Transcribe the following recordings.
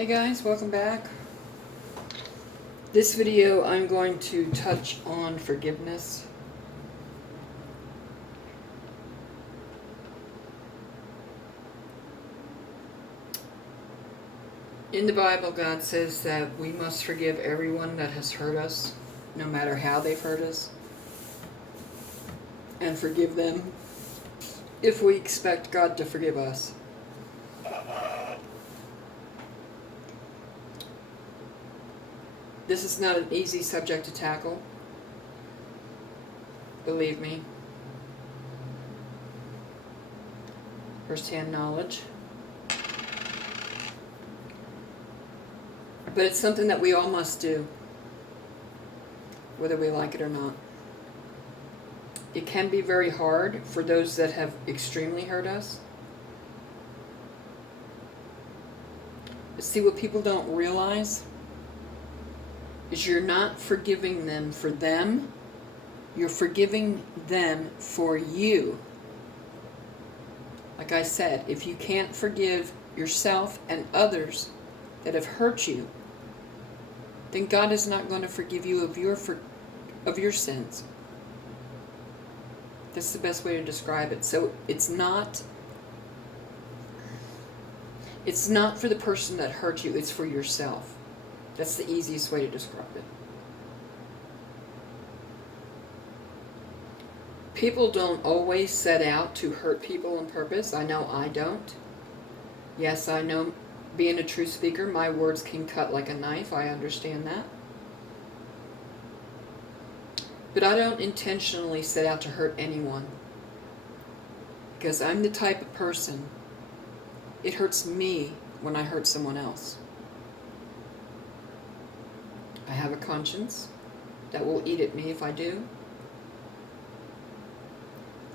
Hey guys, welcome back. This video I'm going to touch on forgiveness. In the Bible, God says that we must forgive everyone that has hurt us, no matter how they've hurt us, and forgive them if we expect God to forgive us. This is not an easy subject to tackle, believe me. First-hand knowledge. But it's something that we all must do, whether we like it or not. It can be very hard for those that have extremely hurt us. But see, what people don't realize is you're not forgiving them for them. You're forgiving them for you. Like I said, if you can't forgive yourself and others that have hurt you, then God is not going to forgive you of your sins. That's the best way to describe it. So it's not for the person that hurt you, it's for yourself. That's the easiest way to describe it. People don't always set out to hurt people on purpose. I know I don't. Yes, I know, being a true speaker, my words can cut like a knife. I understand that. But I don't intentionally set out to hurt anyone. Because I'm the type of person, it hurts me when I hurt someone else. I have a conscience that will eat at me if I do.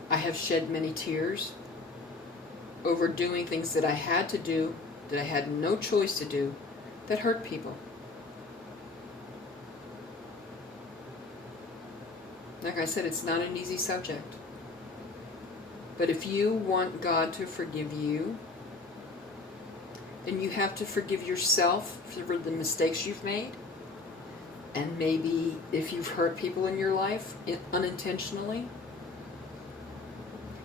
I have shed many tears over doing things that I had to do, that I had no choice to do, that hurt people. Like I said, it's not an easy subject. But if you want God to forgive you, then you have to forgive yourself for the mistakes you've made. And maybe if you've hurt people in your life unintentionally.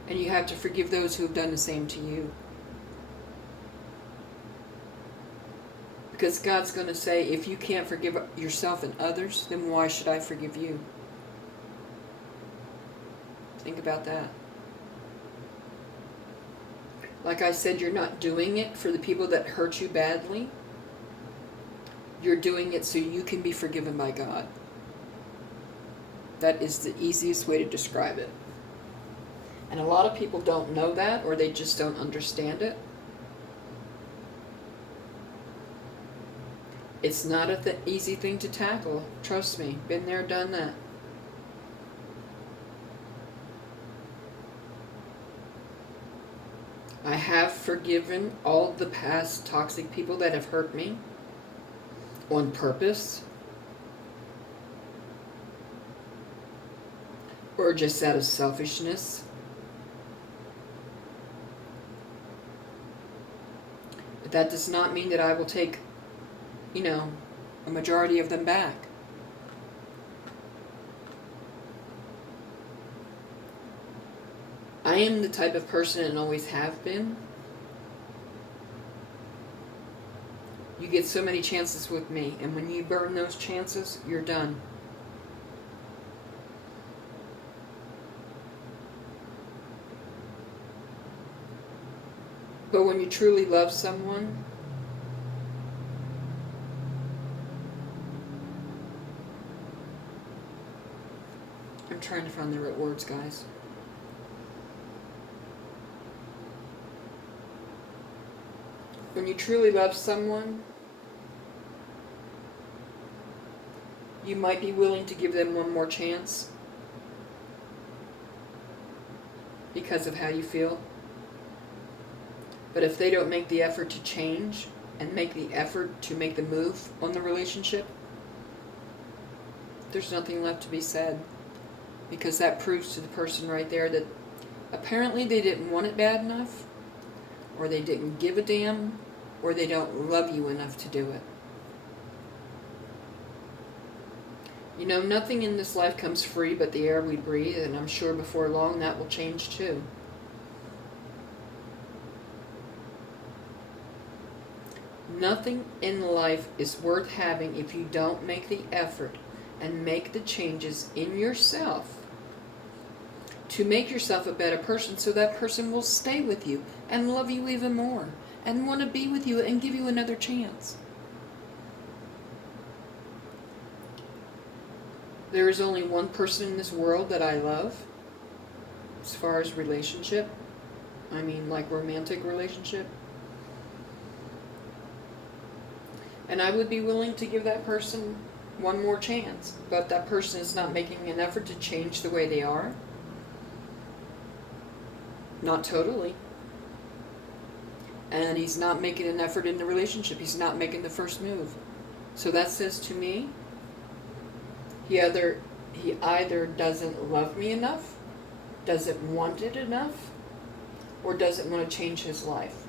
And you have to forgive those who have done the same to you. Because God's going to say, if you can't forgive yourself and others, then why should I forgive you? Think about that. Like I said, you're not doing it for the people that hurt you badly. You're doing it so you can be forgiven by God. That is the easiest way to describe it. And a lot of people don't know that, or they just don't understand it. It's not an easy thing to tackle. Trust me, been there, done that. I have forgiven all the past toxic people that have hurt me on purpose or just out of selfishness. But that does not mean that I will take, a majority of them back. I am the type of person, and always have been. You get so many chances with me, and when you burn those chances, you're done. But when you truly love someone, I'm trying to find the right words, guys. When you truly love someone, you might be willing to give them one more chance because of how you feel. But if they don't make the effort to change and make the effort to make the move on the relationship, there's nothing left to be said. Because that proves to the person right there that apparently they didn't want it bad enough, or they didn't give a damn, or they don't love you enough to do it. You know, nothing in this life comes free but the air we breathe, and I'm sure before long that will change too. Nothing in life is worth having if you don't make the effort and make the changes in yourself to make yourself a better person, so that person will stay with you and love you even more and want to be with you and give you another chance. There is only one person in this world that I love, as far as relationship. I mean, like romantic relationship. And I would be willing to give that person one more chance, but that person is not making an effort to change the way they are. Not totally. And he's not making an effort in the relationship. He's not making the first move. So that says to me, he either doesn't love me enough, doesn't want it enough, or doesn't want to change his life.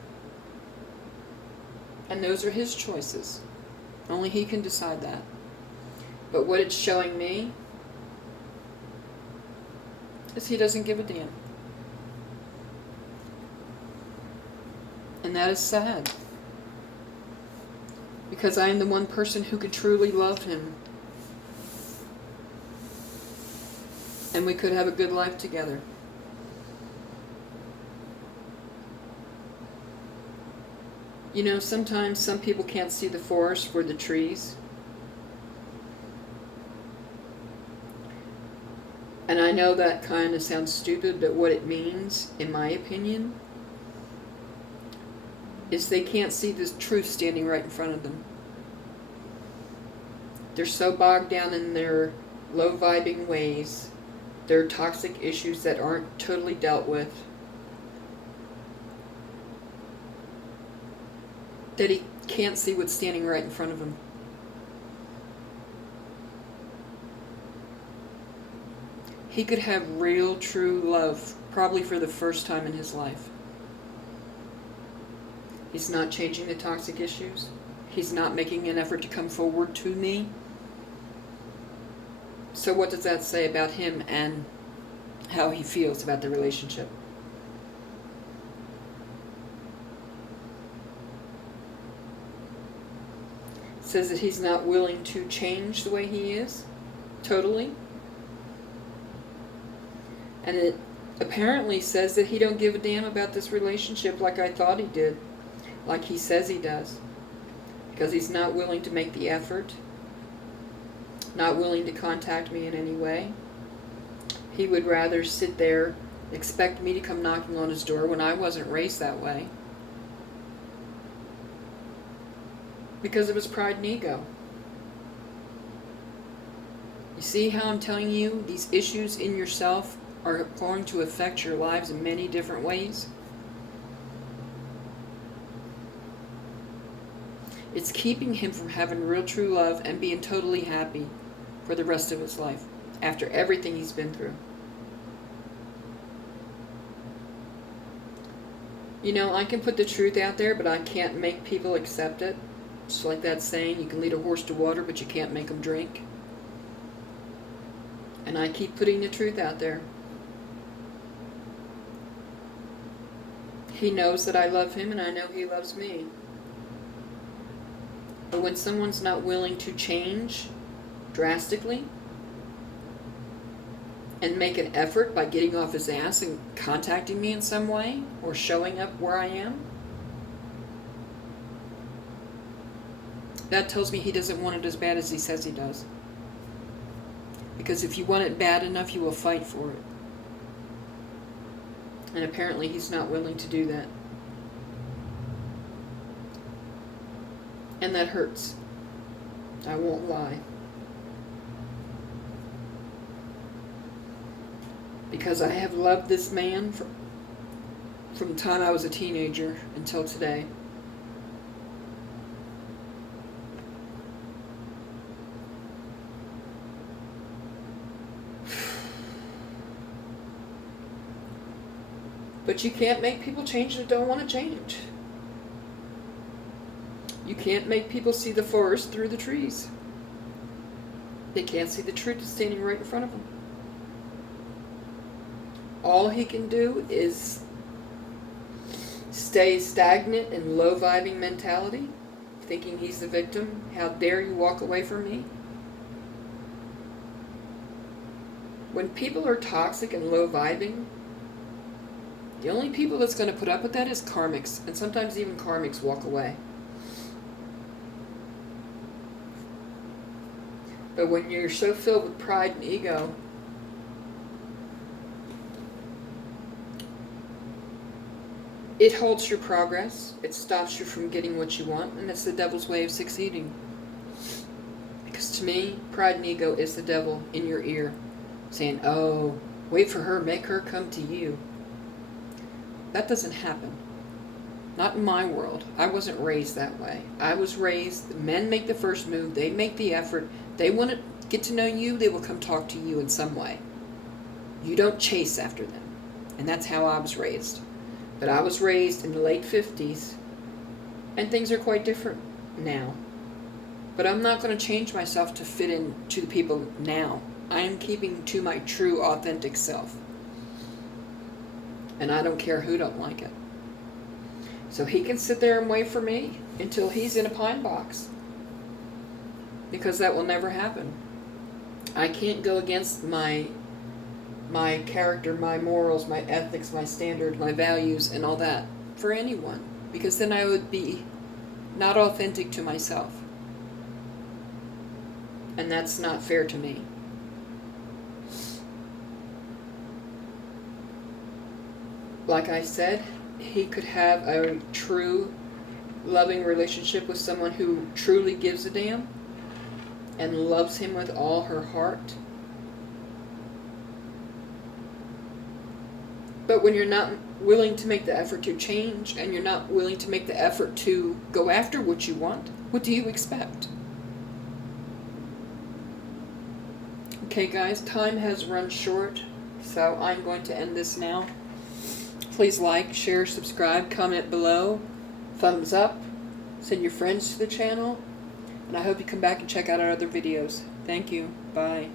And those are his choices. Only he can decide that. But what it's showing me is he doesn't give a damn. And that is sad. Because I am the one person who could truly love him. And we could have a good life together. You know, sometimes some people can't see the forest for the trees. And I know that kind of sounds stupid, but what it means, in my opinion, is they can't see the truth standing right in front of them. They're so bogged down in their low-vibing ways, their toxic issues that aren't totally dealt with, that he can't see what's standing right in front of him. He could have real, true love, probably for the first time in his life. He's not changing the toxic issues. He's not making an effort to come forward to me. So what does that say about him and how he feels about the relationship? It says that he's not willing to change the way he is, totally. And it apparently says that he don't give a damn about this relationship like I thought he did, like he says he does. Because he's not willing to make the effort, not willing to contact me in any way. He would rather sit there, expect me to come knocking on his door when I wasn't raised that way. Because of his pride and ego. You see how I'm telling you these issues in yourself are going to affect your lives in many different ways? It's keeping him from having real true love and being totally happy for the rest of his life after everything he's been through. You know, I can put the truth out there, but I can't make people accept it. It's like that saying, you can lead a horse to water, but you can't make him drink. And I keep putting the truth out there. He knows that I love him, and I know he loves me. But when someone's not willing to change drastically and make an effort by getting off his ass and contacting me in some way or showing up where I am, that tells me he doesn't want it as bad as he says he does. Because if you want it bad enough, you will fight for it. And apparently he's not willing to do that. And that hurts. I won't lie. Because I have loved this man from the time I was a teenager until today. But you can't make people change that don't want to change. can't make people see the forest through the trees. They can't see the truth that's standing right in front of them. All he can do is stay stagnant in low-vibing mentality, thinking he's the victim. How dare you walk away from me? When people are toxic and low-vibing, the only people that's going to put up with that is karmics, and sometimes even karmics walk away. But when you're so filled with pride and ego, it halts your progress, it stops you from getting what you want, and that's the devil's way of succeeding. Because to me, pride and ego is the devil in your ear, saying, oh, wait for her, make her come to you. That doesn't happen. Not in my world. I wasn't raised that way. I was raised, the men make the first move, they make the effort, they want to get to know you, they will come talk to you in some way. You don't chase after them. And that's how I was raised. But I was raised in the late 50s, and things are quite different now. But I'm not going to change myself to fit in to the people now. I am keeping to my true, authentic self. And I don't care who don't like it. So he can sit there and wait for me until he's in a pine box. Because that will never happen. I can't go against my character, my morals, my ethics, my standards, my values, and all that for anyone. Because then I would be not authentic to myself. And that's not fair to me. Like I said, he could have a true, loving relationship with someone who truly gives a damn and loves him with all her heart. But when you're not willing to make the effort to change, and you're not willing to make the effort to go after what you want, what do you expect? Okay guys, time has run short, so I'm going to end this now. Please like, share, subscribe, comment below, thumbs up, send your friends to the channel, and I hope you come back and check out our other videos. Thank you. Bye.